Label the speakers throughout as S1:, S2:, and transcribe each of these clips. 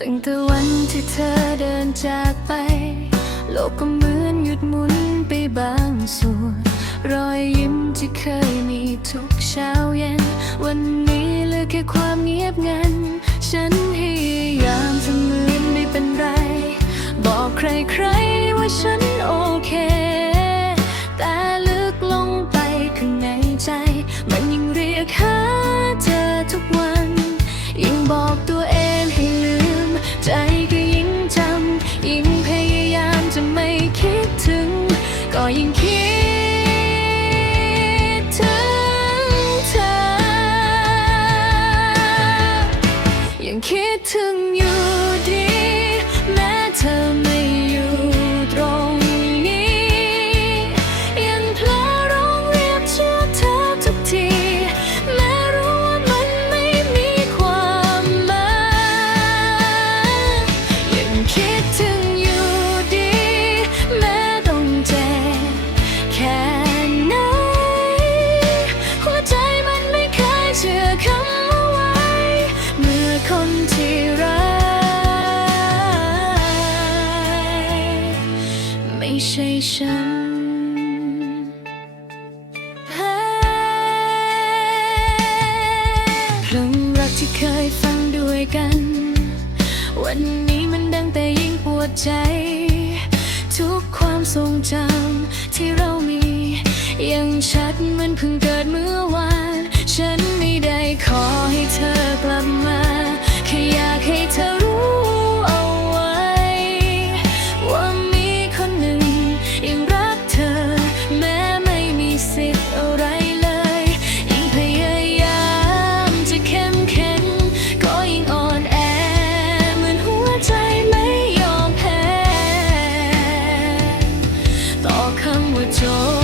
S1: ตั้งแต่วันที่เธอเดินจากไป โลกก็เหมือนหยุดหมุนไปบางส่วน รอยยิ้มที่เคยมีทุกเช้าเย็น วันนี้เหลือแค่ความเงียบงัน ฉันพยายามทำเหมือนไม่เป็นไร บอกใครๆว่าฉันโอ ใช่ฉันเรื่องรักที่เคยฟังด้วยกัน วันนี้มันดังแต่ยิ่งปวดใจ ทุกความทรงจำที่เรามี ยังชัดเหมันเพิ่งเกิดำ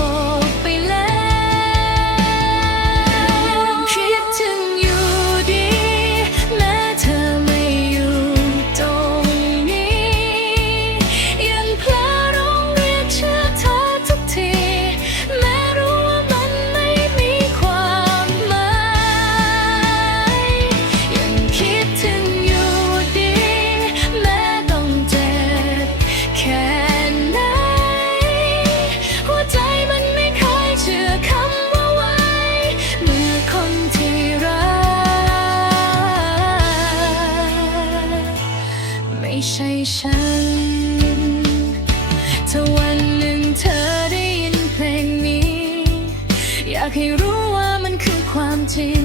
S1: ากให้รู้ว่ามันคือความจริง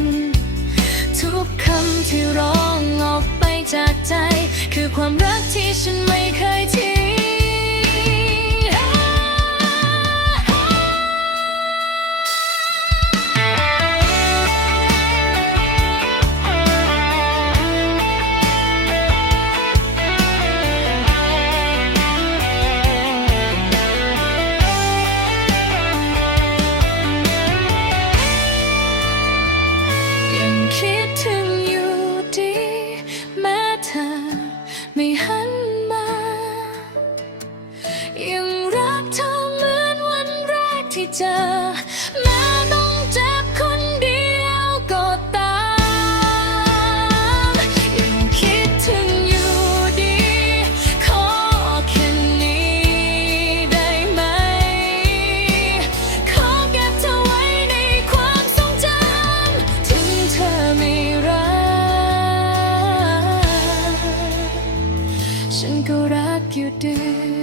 S1: ทุกคำที่ร้องออกไปจากใจ คือความรักที่ฉันไม่เคยทิ้งยัง เจอ แม้ต้องเจ็บคนเดียวก็ตามยังคิดถึงอยู่ดี ขอแค่นี้ได้ไหม ขอเก็บเธอไว้ในความทรงจำถึงเธอไม่รัก ฉันก็รักอยู่ดียังแค่เธออยู่ดี